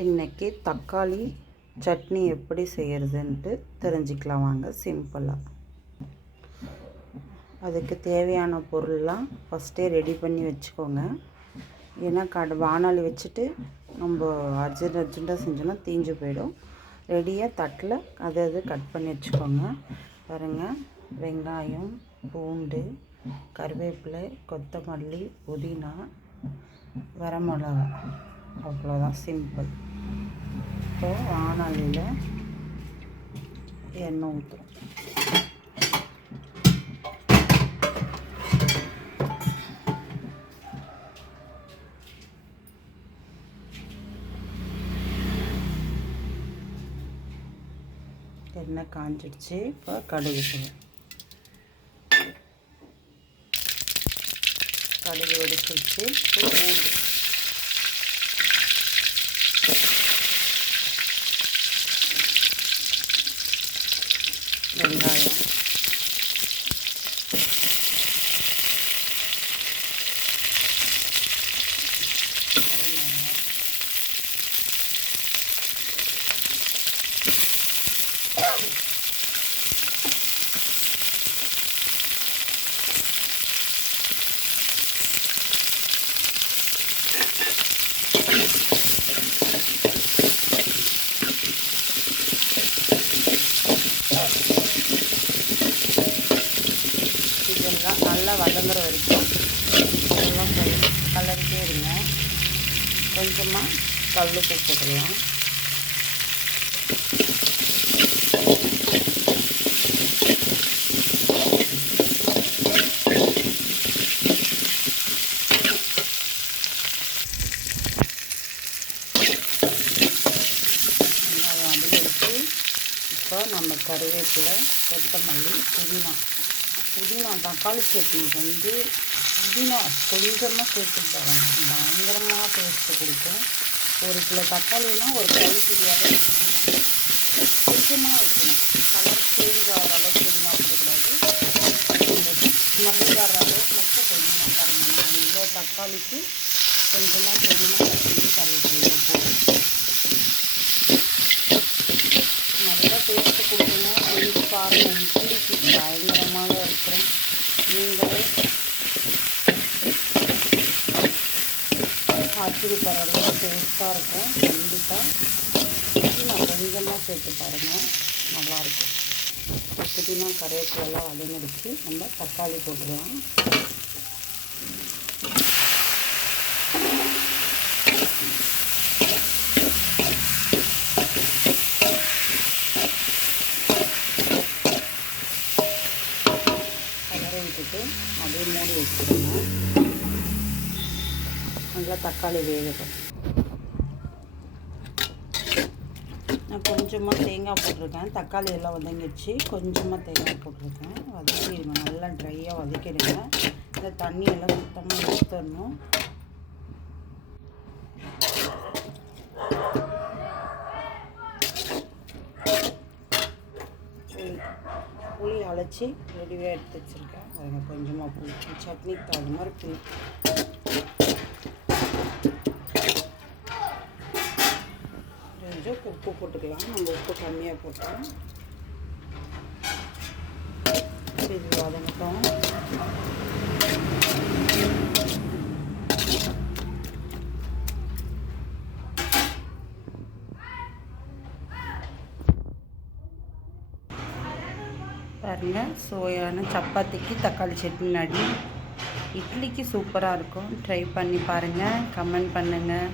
இன்றைக்கி தக்காளி சட்னி எப்படி செய்கிறதுன்ட்டு தெரிஞ்சுக்கலாம் வாங்க. சிம்பிளாக அதுக்கு தேவையான பொருள்லாம் ஃபஸ்ட்டே ரெடி பண்ணி வச்சுக்கோங்க. ஏன்னா வானொலி வச்சுட்டு நம்ம அர்ஜெண்ட்டாக செஞ்சோன்னா தீஞ்சு போயிடும். ரெடியாக தட்டில் அது கட் பண்ணி வச்சுக்கோங்க. பாருங்கள், வெங்காயம், பூண்டு, கருவேப்பிலை, கொத்தமல்லி, புதினா, வரமிளகா, அவ்வளோதான், சிம்பிள். இப்போ வானலியில் எண்ணெய் ஊற்றுறோம். எண்ணெய் காஞ்சிடுச்சு. இப்போ கடுகு வெடிச்சிருச்சு. இப்போ பூண்டு, வெங்காயம், இதெல்லாம் நல்லா வதங்குற வரைக்கும் எல்லாம் கலரிட்டே இருங்க. கொஞ்சமாக கல்லுப்பு போட்டுக்கலாம். இப்போ நம்ம கருவேப்பிலை, கொத்தமல்லி, புதினா தக்காளி சட்னிக்கு வந்து புதினா கொஞ்சமாக சேர்த்து தராங்க, பயங்கரமாக டேஸ்ட்டு கொடுக்கும். 1 கிலோ தக்காளினா ஒரு கைப்பிடியாக புதினா கொஞ்சமாக வைக்கணும். கலர் சேஞ்ச் ஆகிற அளவுக்கு புதினா போடக்கூடாது. இந்த ஸ்மெல் வர அளவுக்கு மட்டும் புதினா பாருங்கள். நான் இவ்வளோ தக்காளிக்கு கொஞ்சமாக புதினா கட்டி கருவேப்பிலை போடுறேன். நல்லா டேஸ்ட்டு கொடுக்குங்க. செஞ்சு பாருங்கள். இட்லிக்கு பயங்கரமாக இருக்கிறேன். நீங்களே ஆச்சரியப்படுற அளவுக்கு டேஸ்ட்டாக இருக்கும். கண்டிப்பாக புதினா கொஞ்சமாக சேர்த்து பாருங்கள், நல்லாயிருக்கும். புதினா கருவேப்பிலெல்லாம் வதங்கிடுச்சு. நம்ம தக்காளி போட்டுக்கலாம். விட்டுட்டு அப்படியே மூடி வச்சுடுங்க. நல்லா தக்காளி வேகட்டும். நான் கொஞ்சமாக தேங்காய் போட்டிருக்கேன். தக்காளி எல்லாம் வதங்கிடுச்சு. கொஞ்சமாக தேங்காய் போட்டிருக்கேன். வதக்கிடுங்க, நல்லா ட்ரையாக வதக்கிடுங்க. இந்த தண்ணியெல்லாம் சுத்தமாக எடுத்துடணும். புளி அழைச்சி ரெடியாக எடுத்து வச்சுருக்கேன். அதுங்க கொஞ்சமாக புளி, சட்னிக்கு தகுந்த மாதிரி புளி. கொஞ்சம் உப்பு போட்டுக்கலாம். நம்ம உப்பு கம்மியாக போட்டோம். இது வதங்கட்டும். பாருங்கள், சுவையான சப்பாத்திக்கு தக்காளி சட்னி, இட்லிக்கு சூப்பராக இருக்கும். ட்ரை பண்ணி பாருங்கள். கமெண்ட் பண்ணுங்கள்.